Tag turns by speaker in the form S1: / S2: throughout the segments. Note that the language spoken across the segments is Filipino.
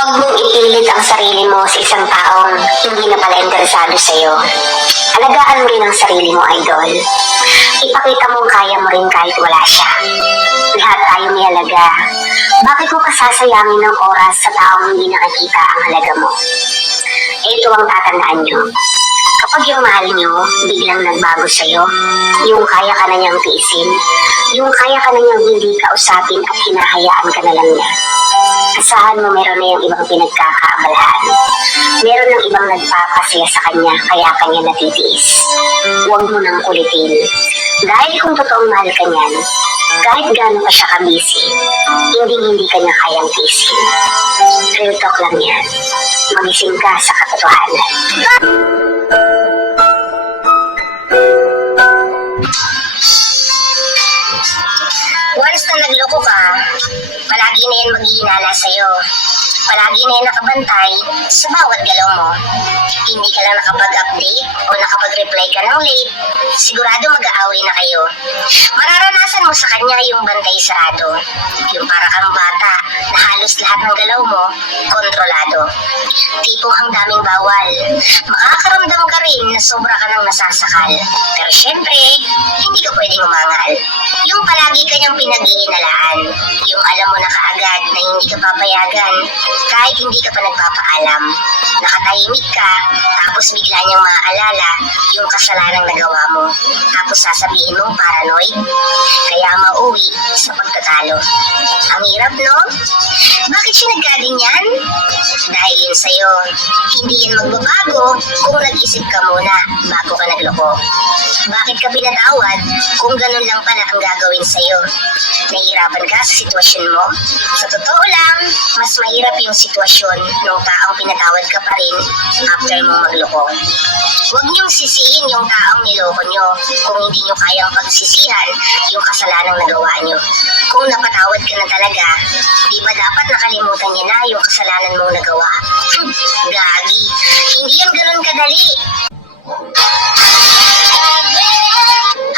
S1: Huwag mong ipilit ang sarili mo sa isang taong hindi na pala interesado sa'yo. Alagaan mo rin ang sarili mo, idol. Ipakita mong kaya mo rin kahit wala siya. Lahat tayo may halaga. Bakit mo kasasayangin ng oras sa taong hindi nakikita ang halaga mo? Ito ang tatandaan nyo. Kapag yung mahal nyo, biglang nagbago sa'yo, yung kaya ka na niyang tiisin, yung kaya ka na niyang hindi kausapin at hinahayaan ka na lang niya. Asahan mo meron na yung ibang pinagkakaabalahan. Meron ng ibang nagpapasaya sa kanya kaya kanya natitiis. Huwag mo nang ulitin. Dahil kung totoong mahal ka niyan, kahit gaano pa siya kabisi, hindi hindi ka niya kayang tiisin. Real talk lang yan. Magising ka sa katotohanan. Once na nagloko ka, palagi na yan maghihinala sa'yo. Palagi na yan nakabantay sa bawat galaw mo. Hindi ka lang nakapag-update o nakapag-reply ka ng late, sigurado mag-aaway na kayo. Mararanasan mo sa kanya yung bantay sarado. Yung para kang bata na halos lahat ng galaw mo, kontrolado. Tipong ang daming bawal. Makakaramdam ka rin na sobra ka nang nasasakal. Pero syempre, hindi ka pwedeng umangal. Yung palagi ka niyang pinaghihinalaan. Yung alam mo na kaagad na hindi ka papayagan kahit hindi ka pa nagpapaalam. Nakatahimik ka, tapos bigla niyang maaalala yung kasalanang nagawa mo. Tapos sasabihin mong paranoid, kaya mauwi sa pagtatalo. Ang hirap, no? Yun sa'yo, hindi yan magbabago kung nag-isip ka muna bago ka nagloko. Bakit ka pinatawad kung ganun lang pala ang gagawin sa'yo? Nahihirapan ka sa sitwasyon mo? Sa totoo mas mahirap yung sitwasyon nung taong pinatawad ka pa rin after mong magloko. Huwag niyong sisihin yung taong niloko niyo kung hindi niyo kayang pagsisihan yung kasalanang nagawa niyo. Kung napatawad ka na talaga, di ba dapat nakalimutan niya na yung kasalanan mong nagawa? Hmm, Gagi, hindi yan ganun kadali.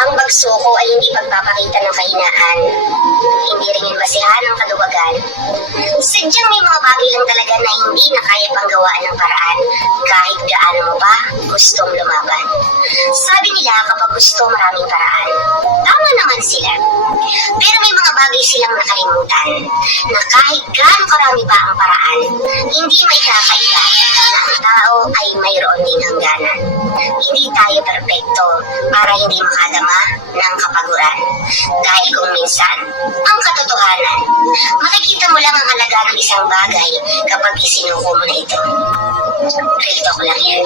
S1: Ang pagsuko ay hindi pagpapakita ng kahinaan. Hindi rin yung basihan ng kaduwagan. Sadyang may mga bagay lang talaga na hindi na kaya pang gawaan ng paraan kahit gaano mo pa gustong lumaban. Sabi nila kapag gusto maraming paraan. Tama naman sila. Pero may mga bagay silang nakalimutan na kahit gaano karami pa ang paraan, hindi may kakaila na ang tao ay mayroon din hangganan. Hindi tayo perpekto para hindi makadama ng kapaguran. Dahil kung minsan, ang katotohanan, makikita isang bagay kapag isinuko mo na ito. Real talk lang yan.